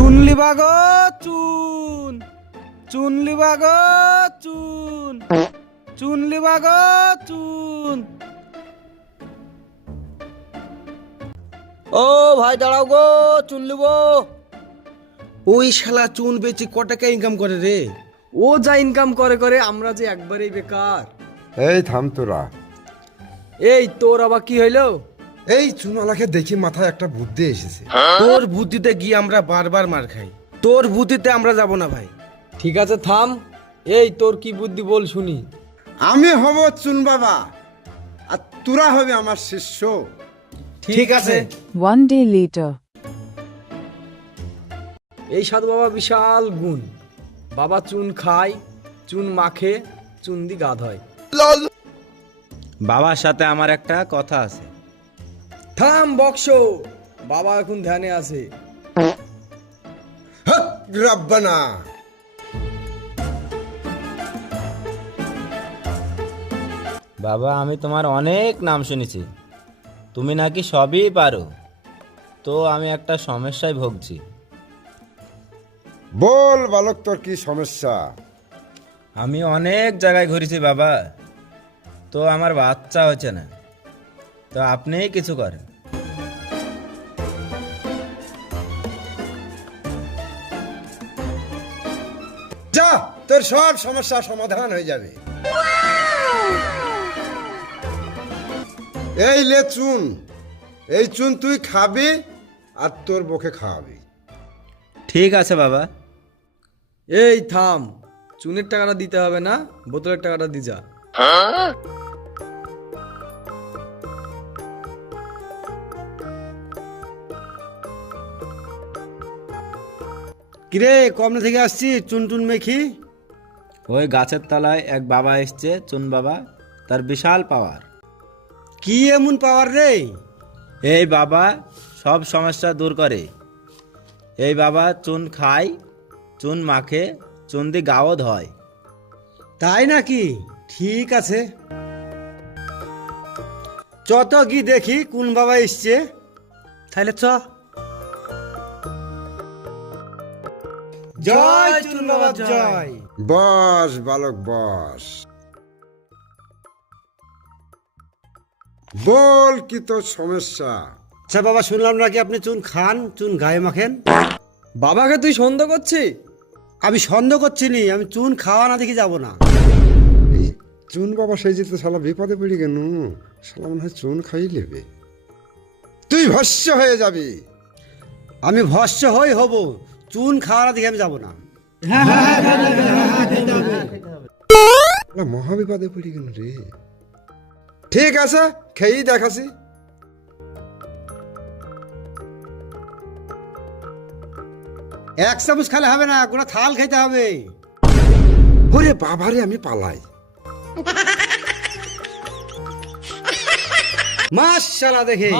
চুনলিবা গো চুন, চুনলিবা গো চুন, চুনলিবা গো চুন। ও ভাই দাঁড়াও গো, চুন লিব। ওই শালা চুন বেচে ক টাকা ইনকাম করে রে? ও যা ইনকাম করে করে আমরা যে একবারেই বেকার। এই থাম তোরা। এই তোর আবার কি হইলো? এই চুনওয়ালাকে দেখি মাথায় একটা বুদ্ধি এসেছে। তোর বুদ্ধিতে গিয়ে আমরা বারবার মার খাই, তোর বুদ্ধিতে আমরা যাব না ভাই। ঠিক আছে থাম। এই তোর কি বুদ্ধি বল শুনি। আমি হব চুন বাবা আর তোরা হবে আমার শিষ্য। ঠিক আছে। One day later. এই সাধু বাবা বিশাল গুণ। বাবা চুন খায়, চুন মাখে, চুন দি গা ধয়। বাবার সাথে আমার একটা কথা আছে। থাম বক্স, বাবা এখন ধ্যানে আছে। হ্যাঁ, রাব্বানা। বাবা আমি তোমার অনেক নাম শুনেছি, তুমি নাকি সবই পারো। তো আমি একটা সমস্যায় ভুগছি। বল বালক, তোর কি সমস্যা? আমি অনেক জায়গায় ঘুরেছি বাবা, তো আমার বাচ্চা হচ্ছে না। তো আপনিই কিছু করেন। যা, তোর সব সমস্যা সমাধান হয়ে যাবে। এই লে চুন, এই চুন তুই খাবি আর তোর বউকে খাওয়াবি। ঠিক আছে বাবা। এই থাম, চুনের টাকাটা দিতে হবে না, বোতলের টাকাটা দি যা। কিরে কমনা থেকে আসছি, চুন টুন মেখি। ওই গাছের তলায় এক বাবা এসছে, চুন বাবা, তার বিশাল পাওয়ার। কি এমন পাওয়ার রে? এই বাবা সব সমস্যা দূর করে। এই বাবা চুন খায়, চুন মাখে, চুন দিয়ে গাও ধয়। তাই নাকি? ঠিক আছে, চত কি দেখি কোন বাবা এসছে। তাহলে চ। জয় চুন বাবা জয়। বস বালক বস। বল কি তোর সমস্যা? আচ্ছা বাবা, শুনলাম নাকি আপনি চুন খান, চুন গায়ে মাখেন। বাবাকে তুই সন্দেহ করছিস? আমি সন্দেহ করছি নি, আমি চুন খাওয়া না দেখি যাব না। এই চুন বাবা সেই যেতে শালা বিপদে পড়ে গেল। শালা মনে হয় চুন খাই নেবে। তুই ভস্য হয়ে যাবি। আমি ভস্য হই হব, চুন খাওয়া না দেখি আমি যাব না। শালা মহা বিপদে পড়ে গেল রে। ঠিক আছে, খেয়েই দেখাছি। এক চামচ খেলে হবে না, গোটা থাল খেতে হবে। ওরে বাবারে, আমি পালাই। মাশাআল্লাহ দেখে